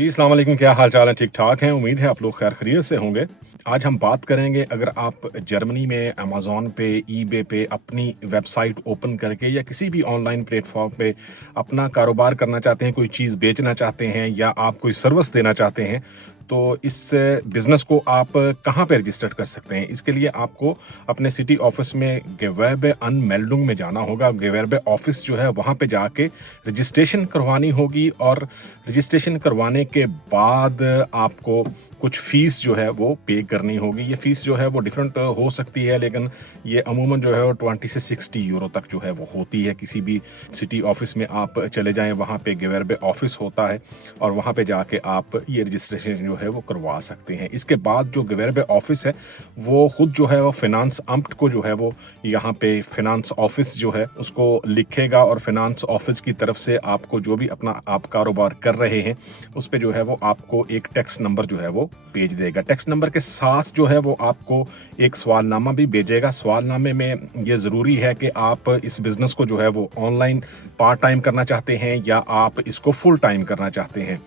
जी, अस्सलाम वालेकुम। क्या हाल चाल है? ठीक ठाक हैं। उम्मीद है आप लोग खैर खैरियत से होंगे। आज हम बात करेंगे, अगर आप जर्मनी में अमेज़न पे, ईबे पे अपनी वेबसाइट ओपन करके या किसी भी ऑनलाइन प्लेटफ़ॉर्म पे अपना कारोबार करना चाहते हैं, कोई चीज़ बेचना चाहते हैं या आप कोई सर्विस देना चाहते हैं, तो इस बिज़नेस को आप कहाँ पे रजिस्टर कर सकते हैं? इसके लिए आपको अपने सिटी ऑफ़िस में गेwerbe Anmeldung में जाना होगा। गेwerbe ऑफ़िस जो है वहाँ पे जाके रजिस्ट्रेशन करवानी होगी और रजिस्ट्रेशन करवाने के बाद आपको कुछ फ़ीस जो है वो पे करनी होगी। ये फ़ीस जो है वो डिफरेंट हो सकती है, लेकिन ये अमूमन जो है वो 20 से 60 यूरो तक जो है वो होती है। किसी भी सिटी ऑफ़िस में आप चले जाएँ, वहाँ पे गेwerbe ऑफ़िस होता है और वहाँ पे जाके आप ये रजिस्ट्रेशन जो है वो करवा सकते हैं। इसके बाद जो गेwerbe ऑफ़िस है, वो खुद जो है वो फ़िनांस अम्ट को जो है वो यहाँ पे फ़िनांस ऑफ़िस जो है उसको लिखेगा और फ़िनांस ऑफ़िस की तरफ से आपको जो भी अपना आप कारोबार कर रहे हैं, उस पे जो है वो आपको एक टैक्स नंबर जो है वो भेज देगा। टैक्स नंबर के साथ जो है वो आपको एक सवालनामा भी भेजेगा। सवालनामे में ये ज़रूरी है कि आप इस बिज़नेस को जो है वो ऑनलाइन पार्ट टाइम करना चाहते हैं या आप इसको फुल टाइम करना चाहते हैं।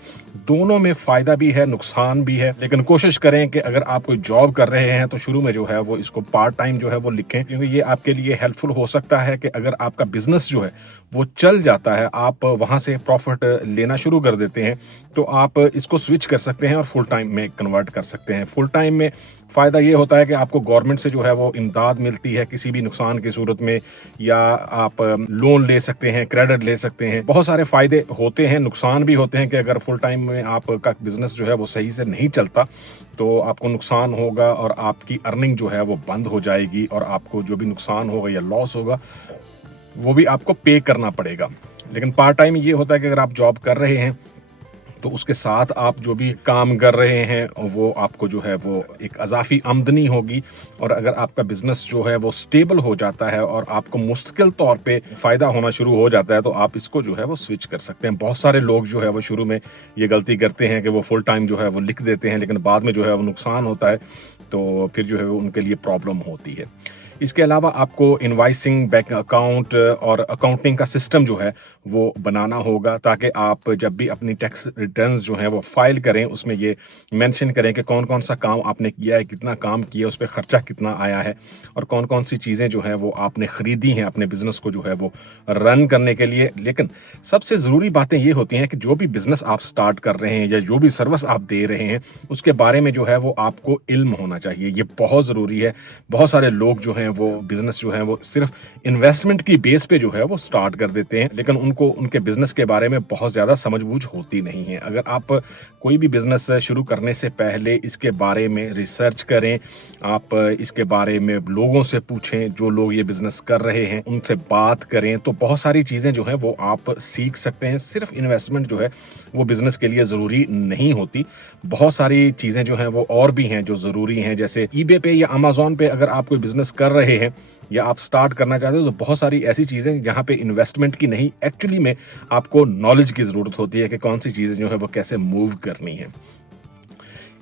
दोनों में फ़ायदा भी है, नुकसान भी है, लेकिन कोशिश करें कि अगर आप कोई जॉब कर रहे हैं तो शुरू में जो है वो इसको पार्ट टाइम जो है वो लिखें, क्योंकि ये आपके लिए हेल्पफुल हो सकता है कि अगर आपका बिज़नेस जो है वो चल जाता है, आप वहाँ से प्रॉफ़िट लेना शुरू कर देते हैं, तो आप इसको स्विच कर सकते हैं और फुल टाइम में कन्वर्ट कर सकते हैं। फुल टाइम में फ़ायदा ये होता है कि आपको गवर्नमेंट से जो है वो इमदाद मिलती है किसी भी नुकसान की सूरत में, या आप लोन ले सकते हैं, क्रेडिट ले सकते हैं। बहुत सारे फ़ायदे होते हैं, नुकसान भी होते हैं कि अगर फुल टाइम में आपका बिज़नेस जो है वो सही से नहीं चलता, तो आपको नुकसान होगा और आपकी अर्निंग जो है वो बंद हो जाएगी और आपको जो भी नुकसान होगा या लॉस होगा, वो भी आपको पे करना पड़ेगा। लेकिन पार्ट टाइम ये होता है कि अगर आप जॉब कर रहे हैं, तो उसके साथ आप जो भी काम कर रहे हैं वो आपको जो है वो एक अज़ाफ़ी आमदनी होगी। और अगर आपका बिज़नेस जो है वो स्टेबल हो जाता है और आपको मुस्तकिल तौर पे फ़ायदा होना शुरू हो जाता है, तो आप इसको जो है वो स्विच कर सकते हैं। बहुत सारे लोग जो है वो शुरू में ये गलती करते हैं कि वो फुल टाइम जो है वो लिख देते हैं, लेकिन बाद में जो है वो नुकसान होता है, तो फिर जो है वो उनके लिए प्रॉब्लम होती है। इसके अलावा आपको इनवॉइसिंग, बैंक अकाउंट और अकाउंटिंग का सिस्टम जो है वो बनाना होगा, ताकि आप जब भी अपनी टैक्स रिटर्न्स जो हैं वो फाइल करें, उसमें ये मेंशन करें कि कौन-कौन सा काम आपने किया है, कितना काम किया, उस पे खर्चा कितना आया है और कौन-कौन सी चीज़ें जो हैं वो आपने खरीदी हैं अपने बिज़नेस को जो है वो रन करने के लिए। लेकिन सबसे ज़रूरी बातें ये होती हैं कि जो भी बिज़नेस आप स्टार्ट कर रहे हैं या जो भी सर्विस आप दे रहे हैं, उसके बारे में जो है वो आपको इल्म होना चाहिए। ये बहुत ज़रूरी है। बहुत सारे लोग जो हैं वो बिज़नेस जो है वो सिर्फ़ इन्वेस्टमेंट की बेस पे जो है वो स्टार्ट कर देते हैं, लेकिन उनको उनके बिज़नेस के बारे में बहुत ज़्यादा समझ-बूझ होती नहीं है। अगर आप कोई भी बिज़नेस शुरू करने से पहले इसके बारे में रिसर्च करें, आप इसके बारे में लोगों से पूछें, जो लोग ये बिज़नेस कर रहे हैं, उनसे बात करें, तो बहुत सारी चीज़ें जो हैं वो आप सीख सकते हैं। सिर्फ़ इन्वेस्टमेंट जो है वो बिज़नेस के लिए ज़रूरी नहीं होती। बहुत सारी चीज़ें जो हैं वो और भी हैं जो ज़रूरी हैं, जैसे ईबे पे या अमेज़न पे अगर आप कोई बिज़नेस कर रहे हैं या आप स्टार्ट करना चाहते हो, तो बहुत सारी ऐसी चीज़ें जहाँ पे इन्वेस्टमेंट की नहीं, एक्चुअली में आपको नॉलेज की ज़रूरत होती है कि कौन सी चीज़ें जो है वो कैसे मूव करनी है।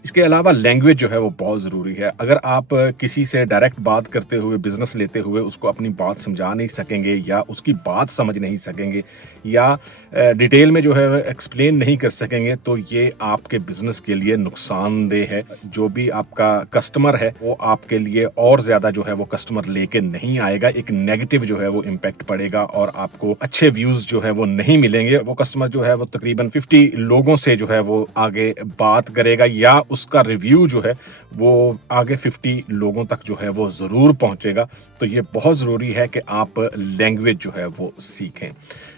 इसके अलावा लैंग्वेज जो है वो बहुत ज़रूरी है। अगर आप किसी से डायरेक्ट बात करते हुए, बिज़नेस लेते हुए उसको अपनी बात समझा नहीं सकेंगे या उसकी बात समझ नहीं सकेंगे या डिटेल में जो है एक्सप्लेन नहीं कर सकेंगे, तो ये आपके बिज़नेस के लिए नुकसानदेह है। जो भी आपका कस्टमर है वो आपके लिए और ज़्यादा जो है वो कस्टमर लेके नहीं आएगा। एक नेगेटिव जो है वो इम्पैक्ट पड़ेगा और आपको अच्छे व्यूज़ जो है वो नहीं मिलेंगे। वो कस्टमर जो है वो तकरीबन 50 लोगों से जो है वो आगे बात करेगा या उसका रिव्यू जो है वो आगे 50 लोगों तक जो है वो ज़रूर पहुंचेगा। तो ये बहुत ज़रूरी है कि आप लैंग्वेज जो है वो सीखें।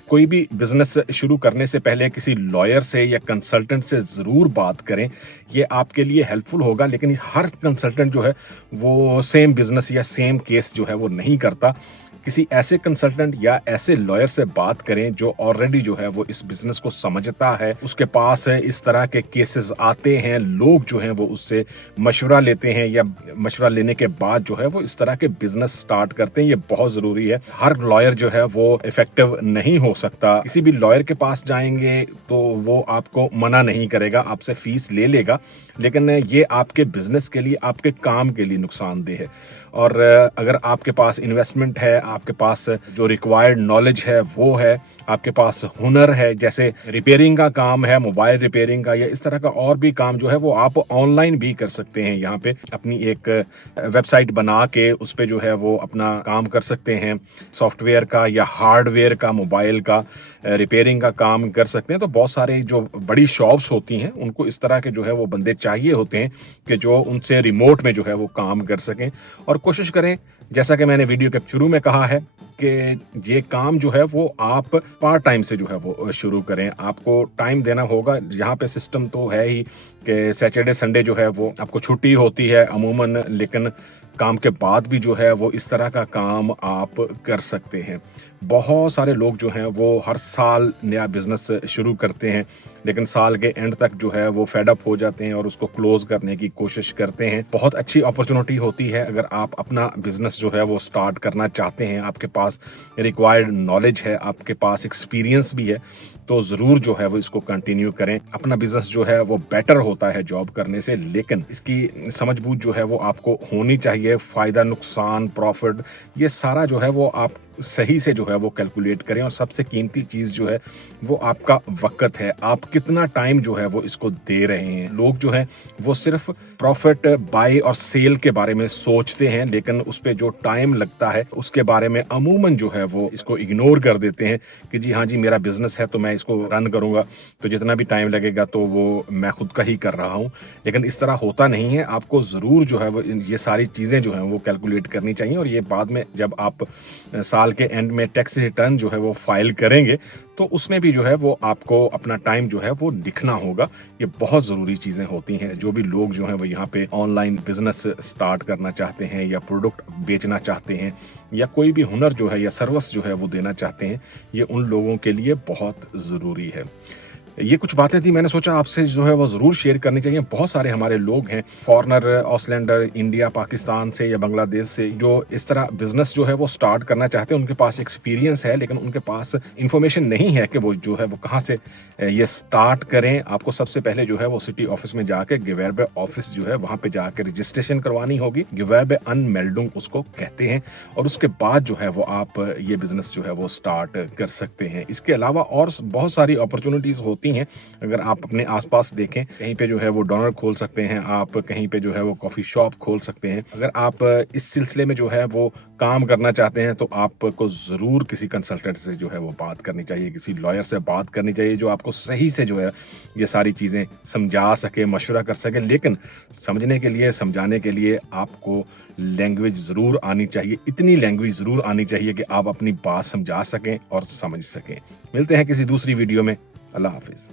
कोई भी बिज़नेस शुरू करने से पहले किसी लॉयर से या कंसल्टेंट से ज़रूर बात करें। ये आपके लिए हेल्पफुल होगा, लेकिन हर कंसल्टेंट जो है वो सेम बिज़नेस या सेम केस जो है वो नहीं करता। किसी ऐसे कंसल्टेंट या ऐसे लॉयर से बात करें जो ऑलरेडी जो है वो इस बिज़नेस को समझता है, उसके पास इस तरह के केसेस आते हैं, लोग जो हैं वो उससे मशवरा लेते हैं या मशवरा लेने के बाद जो है वो इस तरह के बिज़नेस स्टार्ट करते हैं। ये बहुत ज़रूरी है। हर लॉयर जो है वो इफ़ेक्टिव नहीं हो सकता। किसी भी लॉयर के पास जाएँगे तो वो आपको मना नहीं करेगा, आपसे फ़ीस ले लेगा, लेकिन ये आपके बिज़नेस के लिए, आपके काम के लिए नुकसानदेह है। और अगर आपके पास इन्वेस्टमेंट है, आपके पास जो रिक्वायर्ड नॉलेज है वो है आपके पास हुनर है, जैसे रिपेयरिंग का काम है, मोबाइल रिपेयरिंग का या इस तरह का और भी काम जो है वो आप ऑनलाइन भी कर सकते हैं। यहाँ पे अपनी एक वेबसाइट बना के उस पे जो है वो अपना काम कर सकते हैं। सॉफ्टवेयर का या हार्डवेयर का, मोबाइल का रिपेयरिंग का काम कर सकते हैं। तो बहुत सारे जो बड़ी शॉप्स होती हैं उनको इस तरह के जो है वो बंदे चाहिए होते हैं कि जो उनसे रिमोट में जो है वो काम कर सकें। और कोशिश करें, जैसा कि मैंने वीडियो के शुरू में कहा है, कि ये काम जो है वो आप पार्ट टाइम से जो है वो शुरू करें। आपको टाइम देना होगा। यहाँ पे सिस्टम तो है ही कि सैटरडे संडे जो है वो आपको छुट्टी होती है अमूमन, लेकिन काम के बाद भी जो है वो इस तरह का काम आप कर सकते हैं। बहुत सारे लोग जो हैं वो हर साल नया बिजनेस शुरू करते हैं, लेकिन साल के एंड तक जो है वो फेड अप हो जाते हैं और उसको क्लोज करने की कोशिश करते हैं। बहुत अच्छी अपॉर्चुनिटी होती है अगर आप अपना बिजनेस जो है वो स्टार्ट करना चाहते हैं, आपके पास रिक्वायर्ड नॉलेज है, आपके पास एक्सपीरियंस भी है, तो ज़रूर जो है वो इसको कंटिन्यू करें। अपना बिजनेस जो है वो बेटर होता है जॉब करने से, लेकिन इसकी समझबूझ जो है वो आपको होनी चाहिए। फ़ायदा, नुकसान, प्रॉफिट, ये सारा जो है वो आप सही से जो है वो कैलकुलेट करें। और सबसे कीमती चीज़ जो है वो आपका वक़्त है। आप कितना टाइम जो है वो इसको दे रहे हैं। लोग जो हैं वो सिर्फ प्रॉफिट, बाय और सेल के बारे में सोचते हैं, लेकिन उस पे जो टाइम लगता है उसके बारे में अमूमन जो है वो इसको इग्नोर कर देते हैं कि जी हाँ जी, मेरा बिजनेस है तो मैं इसको रन करूंगा, तो जितना भी टाइम लगेगा तो वो मैं खुद का ही कर रहा हूँ। लेकिन इस तरह होता नहीं है। आपको ज़रूर जो है वो ये सारी चीज़ें जो हैं वो कैलकुलेट करनी चाहिए। और ये बाद में जब आप साल के एंड में टैक्स रिटर्न जो है वो फाइल करेंगे तो उसमें भी जो है वो आपको अपना टाइम जो है वो लिखना होगा। ये बहुत ज़रूरी चीज़ें होती हैं। जो भी लोग जो हैं वो यहाँ पे ऑनलाइन बिजनेस स्टार्ट करना चाहते हैं या प्रोडक्ट बेचना चाहते हैं या कोई भी हुनर जो है या सर्विस जो है वो देना चाहते हैं, ये उन लोगों के लिए बहुत ज़रूरी है। ये कुछ बातें थी, मैंने सोचा आपसे जो है वो ज़रूर शेयर करनी चाहिए। बहुत सारे हमारे लोग हैं, फॉरेनर, ऑसलैंडर, इंडिया, पाकिस्तान से या बांग्लादेश से, जो इस तरह बिजनेस जो है वो स्टार्ट करना चाहते हैं। उनके पास एक्सपीरियंस है, लेकिन उनके पास इंफॉर्मेशन नहीं है कि वो जो है वो कहाँ से ये स्टार्ट करें। आपको सबसे पहले जो है वो सिटी ऑफिस में जाके गिवेरबे ऑफिस जो है वहाँ पे जाके रजिस्ट्रेशन करवानी होगी। गिवेरबे अनमेल्डुंग उसको कहते हैं। और उसके बाद जो है वो आप ये बिजनेस जो है वो स्टार्ट कर सकते हैं। इसके अलावा और बहुत सारी अपॉर्चुनिटीज होती हैं। अगर आप अपने आसपास देखें, कहीं पे जो है वो डोनर खोल सकते हैं, आप कहीं पे जो है वो कॉफी शॉप खोल सकते हैं। अगर आप इस सिलसिले में जो है वो काम करना चाहते हैं तो आपको जरूर किसी कंसल्टेंट से जो है वो बात करनी चाहिए, किसी लॉयर से बात करनी चाहिए, जो आपको सही से जो है ये सारी चीजें समझा सके, मशवरा कर सके। लेकिन समझने के लिए, समझाने के लिए आपको लैंग्वेज जरूर आनी चाहिए। इतनी लैंग्वेज जरूर आनी चाहिए कि आप अपनी बात समझा सकें और समझ सकें। मिलते हैं किसी दूसरी वीडियो में। अल्लाह हाफिज।